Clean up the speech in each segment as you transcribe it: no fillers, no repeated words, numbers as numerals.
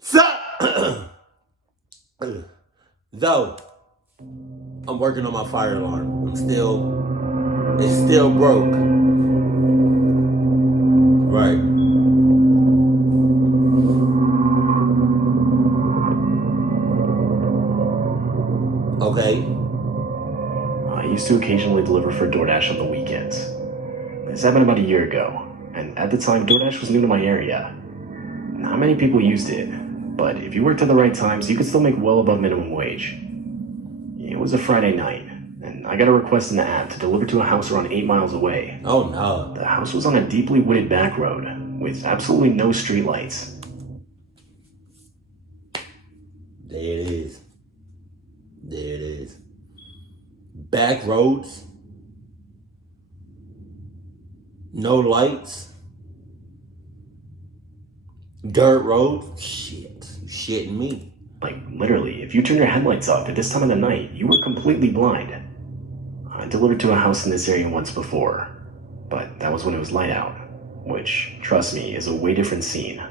So, though, I'm working on my fire alarm. It's still broke. Right. Okay. I used to occasionally deliver for DoorDash on the weekends. This happened about a year ago, and at the time, DoorDash was new to my area. Not many people used it, but if you worked at the right times, you could still make well above minimum wage. It was a Friday night, and I got a request in the app to deliver to a house around 8 miles away. Oh no. The house was on a deeply wooded back road, with absolutely no streetlights. There it is. There it is. Back roads. No lights. Dirt roads. Shit. You shitting me. Like, literally, if you turn your headlights off at this time of the night, you were completely blind. I delivered to a house in this area once before, but that was when it was light out, which, trust me, is a way different scene.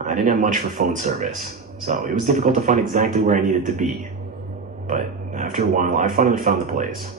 I didn't have much for phone service, so it was difficult to find exactly where I needed to be. But after a while, I finally found the place.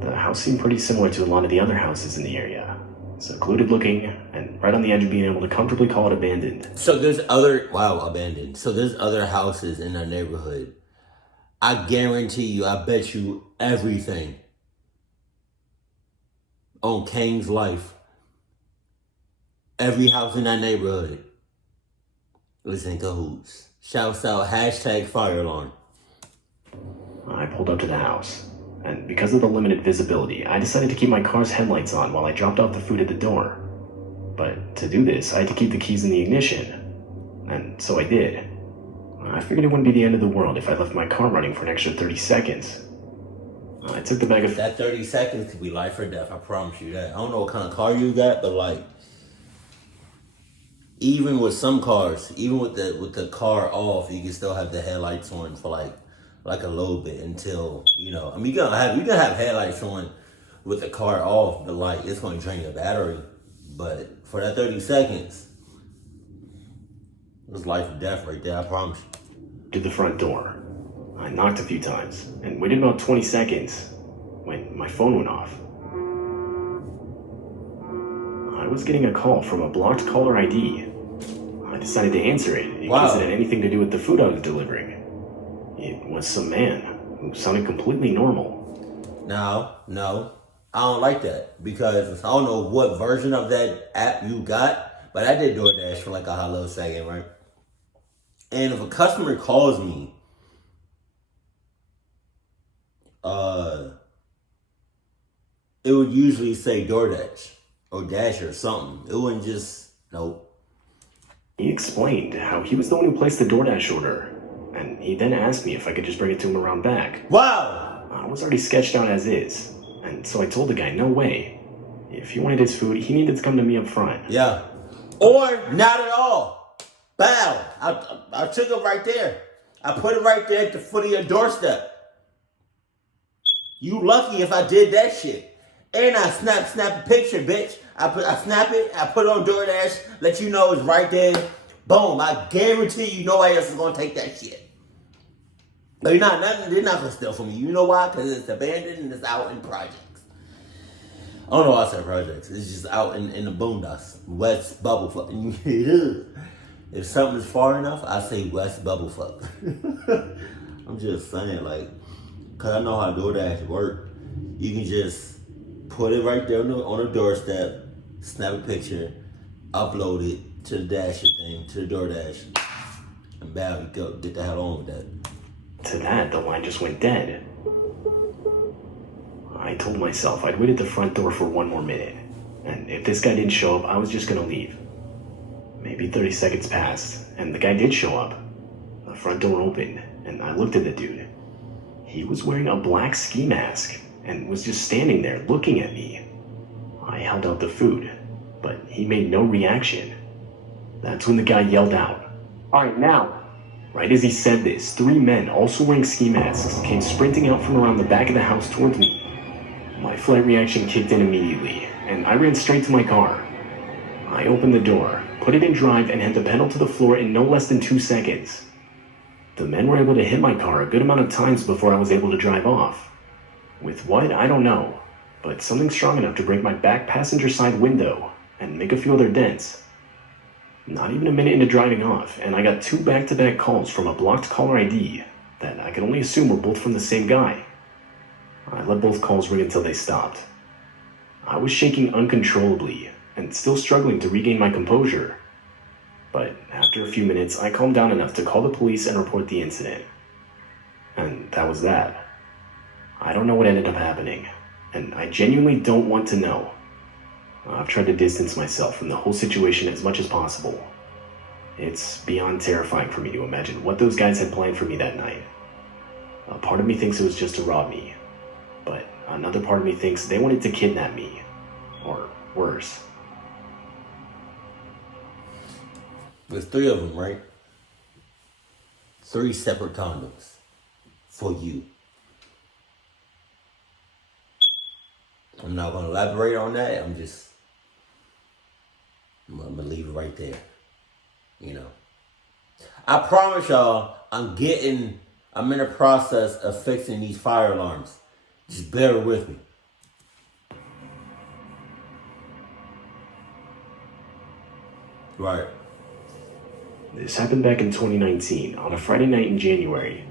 The house seemed pretty similar to a lot of the other houses in the area. Secluded looking, and right on the edge of being able to comfortably call it abandoned. So there's abandoned. So there's other houses in our neighborhood. I guarantee you, I bet you everything on Kane's life. Every house in that neighborhood was in cahoots. Shouts out, hashtag fire alarm. I pulled up to the house, and because of the limited visibility, I decided to keep my car's headlights on while I dropped off the food at the door. But to do this, I had to keep the keys in the ignition, and so I did. I figured it wouldn't be the end of the world if I left my car running for an extra 30 seconds. I took the bag of... That 30 seconds could be life or death, I promise you that. I don't know what kind of car you got, but like, even with some cars, even with the car off, you can still have the headlights on for like a little bit until, you know, I mean, you can have headlights on with the car off, but like, it's going to drain your battery. But for that 30 seconds, it was life or death right there, I promise you. to the front door. I knocked a few times and waited about 20 seconds when my phone went off. I was getting a call from a blocked caller ID. I decided to answer it in case it had anything to do with the food I was delivering. It was some man who sounded completely normal. No, I don't like that because I don't know what version of that app you got, but I did DoorDash for like a hot little second, right? And if a customer calls me, it would usually say DoorDash or Dash or something. It wouldn't just, nope. He explained how he was the one who placed the DoorDash order, and he then asked me if I could just bring it to him around back. Wow! I was already sketched out as is, and so I told the guy, no way. If he wanted his food, he needed to come to me up front. Yeah. Or not at all. Bow. I took it right there. I put it right there at the foot of your doorstep. You lucky if I did that shit. And I snap a picture, bitch. I snap it, I put it on DoorDash, let you know it's right there. Boom. I guarantee you nobody else is gonna take that shit. They're not gonna steal from you. You know why? Because it's abandoned and it's out in projects. I don't know why I said projects. It's just out in the boondocks. West Bubblefuck. It is. If something's far enough, I say West Bubblefuck. I'm just saying, like, because I know how DoorDash work. You can just put it right there on the doorstep, snap a picture, upload it to the Dasher thing, to the DoorDash, and bam, you go, get the hell on with that. To that, the line just went dead. I told myself I'd wait at the front door for one more minute, and if this guy didn't show up, I was just gonna leave. Maybe 30 seconds passed, and the guy did show up. The front door opened, and I looked at the dude. He was wearing a black ski mask, and was just standing there looking at me. I held out the food, but he made no reaction. That's when the guy yelled out, "All right, now." Right as he said this, 3 men, also wearing ski masks, came sprinting out from around the back of the house towards me. My flight reaction kicked in immediately, and I ran straight to my car. I opened the door, put it in drive, and had the pedal to the floor in no less than 2 seconds. The men were able to hit my car a good amount of times before I was able to drive off. With what, I don't know, but something strong enough to break my back passenger side window and make a few other dents. Not even a minute into driving off, and I got 2 back-to-back calls from a blocked caller ID that I could only assume were both from the same guy. I let both calls ring until they stopped. I was shaking uncontrollably and still struggling to regain my composure. But after a few minutes, I calmed down enough to call the police and report the incident. And that was that. I don't know what ended up happening, and I genuinely don't want to know. I've tried to distance myself from the whole situation as much as possible. It's beyond terrifying for me to imagine what those guys had planned for me that night. A part of me thinks it was just to rob me, but another part of me thinks they wanted to kidnap me, or worse. There's 3 of them, right? 3 separate condoms for you. I'm not going to elaborate on that. I'm going to leave it right there. You know. I promise y'all, I'm in the process of fixing these fire alarms. Just bear with me. Right. This happened back in 2019, on a Friday night in January.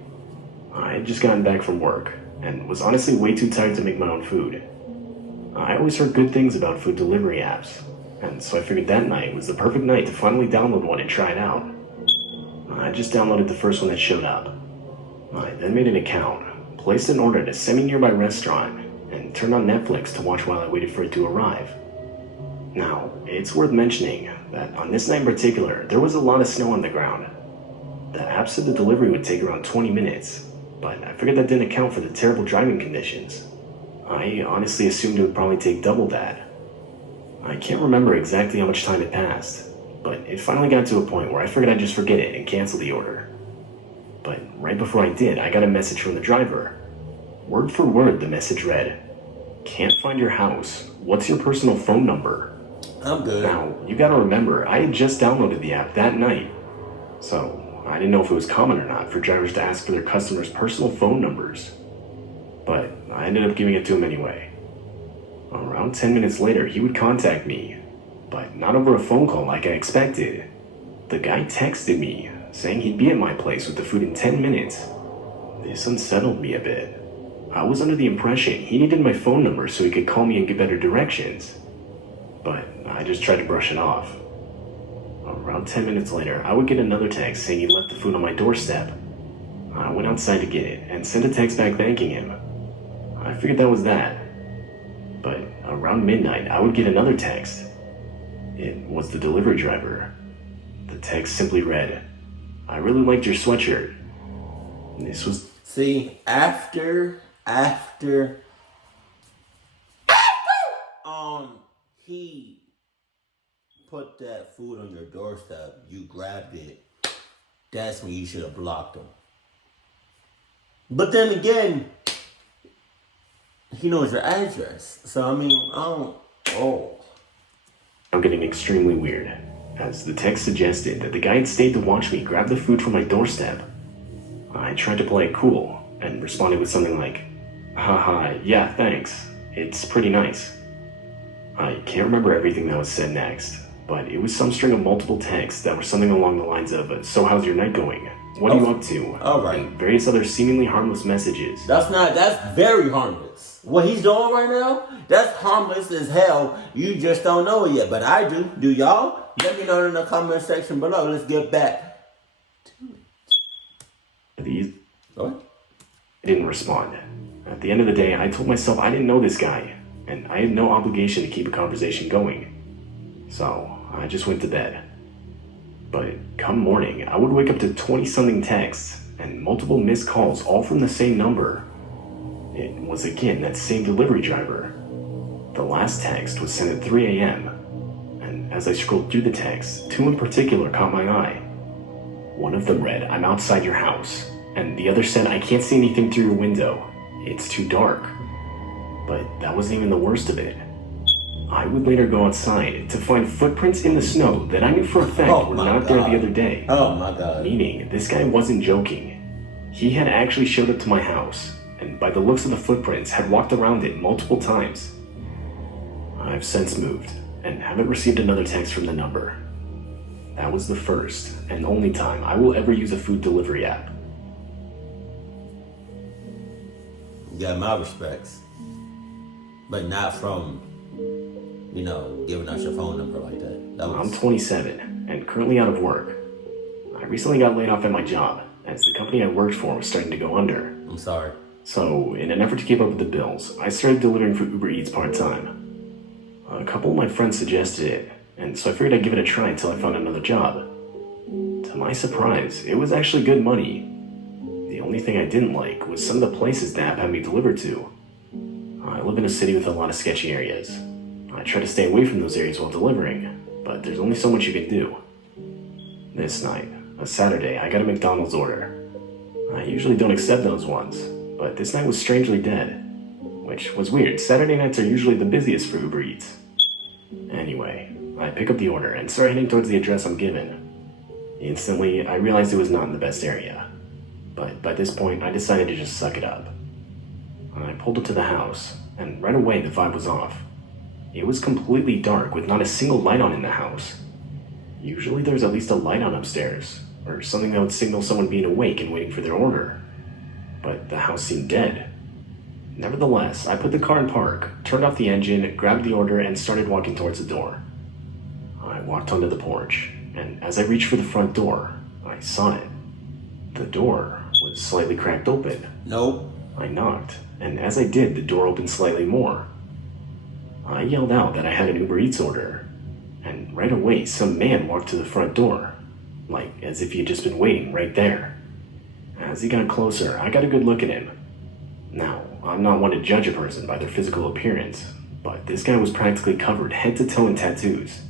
I had just gotten back from work, and was honestly way too tired to make my own food. I always heard good things about food delivery apps, and so I figured that night was the perfect night to finally download one and try it out. I just downloaded the first one that showed up. I then made an account, placed an order at a semi-nearby restaurant, and turned on Netflix to watch while I waited for it to arrive. Now, it's worth mentioning that on this night in particular, there was a lot of snow on the ground. The app said the delivery would take around 20 minutes, but I figured that didn't account for the terrible driving conditions. I honestly assumed it would probably take double that. I can't remember exactly how much time had passed, but it finally got to a point where I figured I'd just forget it and cancel the order. But right before I did, I got a message from the driver. Word for word, the message read, "Can't find your house. What's your personal phone number?" I'm good. Now, you gotta remember, I had just downloaded the app that night, so I didn't know if it was common or not for drivers to ask for their customers' personal phone numbers. But I ended up giving it to him anyway. Around 10 minutes later, he would contact me, but not over a phone call like I expected. The guy texted me, saying he'd be at my place with the food in 10 minutes. This unsettled me a bit. I was under the impression he needed my phone number so he could call me and get better directions. But I just tried to brush it off. Around 10 minutes later, I would get another text saying he left the food on my doorstep. I went outside to get it and sent a text back thanking him. I figured that was that. But around midnight, I would get another text. It was the delivery driver. The text simply read, "I really liked your sweatshirt." This was... See, after he put that food on your doorstep, you grabbed it, that's when you should have blocked him. But then again, he knows your address. So, I mean, I'm getting extremely weird, as the text suggested that the guy had stayed to watch me grab the food from my doorstep. I tried to play it cool, and responded with something like, "Haha, yeah, thanks. It's pretty nice." I can't remember everything that was said next, but it was some string of multiple texts that were something along the lines of, "So how's your night going? What are you up to?" Alright. And various other seemingly harmless messages. that's very harmless. What he's doing right now, that's harmless as hell. You just don't know it yet, but I do. Do y'all? Let me know in the comment section below. Let's get back to it. These... What? I didn't respond. At the end of the day, I told myself I didn't know this guy, and I had no obligation to keep a conversation going. So, I just went to bed. But come morning, I would wake up to 20-something texts and multiple missed calls, all from the same number. It was again that same delivery driver. The last text was sent at 3 a.m., and as I scrolled through the texts, 2 in particular caught my eye. One of them read, "I'm outside your house," and the other said, "I can't see anything through your window. It's too dark." But that wasn't even the worst of it. I would later go outside to find footprints in the snow that I knew for a fact were not there the other day. Oh my God. Meaning, this guy wasn't joking. He had actually showed up to my house, and by the looks of the footprints, had walked around it multiple times. I've since moved, and haven't received another text from the number. That was the first and only time I will ever use a food delivery app. You got my respects. But not from, giving out your phone number like that. I'm 27 and currently out of work. I recently got laid off at my job as the company I worked for was starting to go under. I'm sorry. So, in an effort to keep up with the bills, I started delivering for UberEats part-time. A couple of my friends suggested it, and so I figured I'd give it a try until I found another job. To my surprise, it was actually good money. The only thing I didn't like was some of the places the app had me delivered to. I live in a city with a lot of sketchy areas. I try to stay away from those areas while delivering, but there's only so much you can do. This night, a Saturday, I got a McDonald's order. I usually don't accept those ones, but this night was strangely dead, which was weird. Saturday nights are usually the busiest for Uber Eats. Anyway, I pick up the order and start heading towards the address I'm given. Instantly, I realized it was not in the best area, but by this point, I decided to just suck it up. I pulled up to the house, and right away the vibe was off. It was completely dark with not a single light on in the house. Usually there's at least a light on upstairs, or something that would signal someone being awake and waiting for their order. But the house seemed dead. Nevertheless, I put the car in park, turned off the engine, grabbed the order, and started walking towards the door. I walked onto the porch, and as I reached for the front door, I saw it. The door was slightly cracked open. Nope. I knocked, and as I did, the door opened slightly more. I yelled out that I had an Uber Eats order, and right away some man walked to the front door, like as if he had just been waiting right there. As he got closer, I got a good look at him. Now, I'm not one to judge a person by their physical appearance, but this guy was practically covered head to toe in tattoos.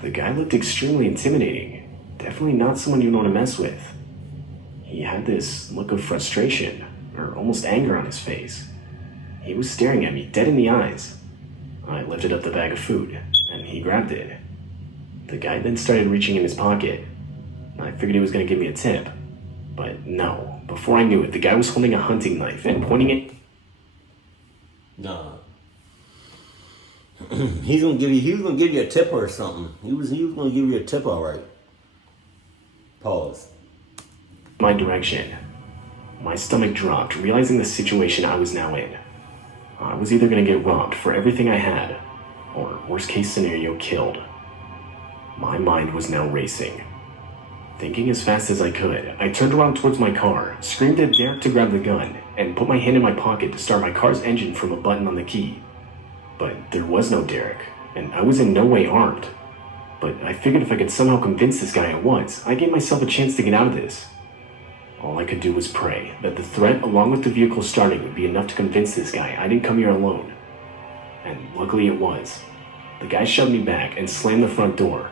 The guy looked extremely intimidating, definitely not someone you'd want to mess with. He had this look of frustration, or almost anger on his face. He was staring at me dead in the eyes. I lifted up the bag of food, and he grabbed it. The guy then started reaching in his pocket. I figured he was going to give me a tip, but no. Before I knew it, the guy was holding a hunting knife and pointing it. Nah. He was gonna give you a tip or something. He was gonna give you a tip, all right. Pause. My direction. My stomach dropped, realizing the situation I was now in. I was either going to get robbed for everything I had, or worst case scenario, killed. My mind was now racing. Thinking as fast as I could, I turned around towards my car, screamed at Derek to grab the gun, and put my hand in my pocket to start my car's engine from a button on the key. But there was no Derek, and I was in no way armed. But I figured if I could somehow convince this guy I was, I gave myself a chance to get out of this. All I could do was pray that the threat along with the vehicle starting would be enough to convince this guy I didn't come here alone. And luckily it was. The guy shoved me back and slammed the front door.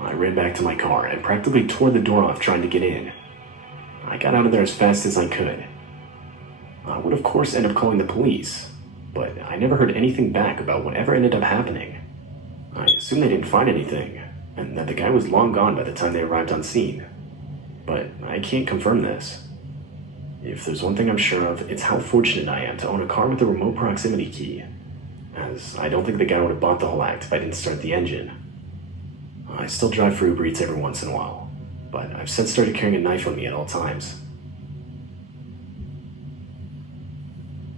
I ran back to my car and practically tore the door off trying to get in. I got out of there as fast as I could. I would of course end up calling the police, but I never heard anything back about whatever ended up happening. I assumed they didn't find anything, and that the guy was long gone by the time they arrived on scene. But I can't confirm this. If there's one thing I'm sure of, it's how fortunate I am to own a car with a remote proximity key, as I don't think the guy would have bought the whole act if I didn't start the engine. I still drive for Uber Eats every once in a while, but I've since started carrying a knife on me at all times.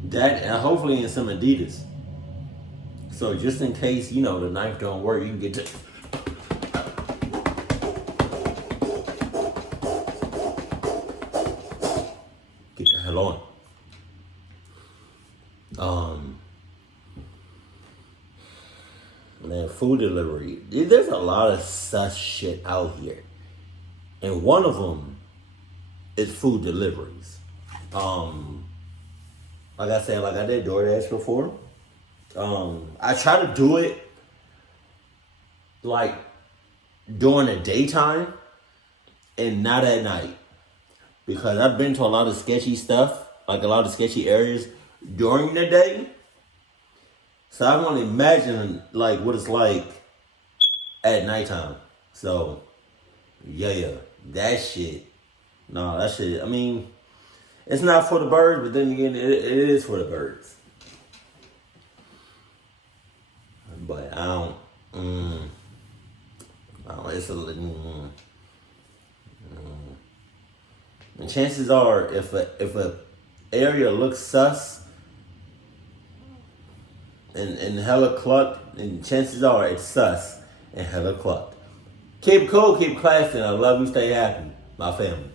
That, and hopefully in some Adidas. So just in case, the knife don't work, you can get to... Get the hell on. Man, food delivery. There's a lot of such shit out here. And one of them is food deliveries. Like I said, like I did DoorDash before. I try to do it like during the daytime and not at night. Because I've been to a lot of sketchy stuff, like a lot of sketchy areas during the day. So I can only imagine like what it's like at nighttime. So yeah, that shit. No, that shit. I mean, it's not for the birds, but then again, it is for the birds. But I don't. It's a. And chances are, if a area looks sus and hella clucked, and chances are it's sus and hella clucked. Keep cool, keep classy, and I love you. Stay happy, my family.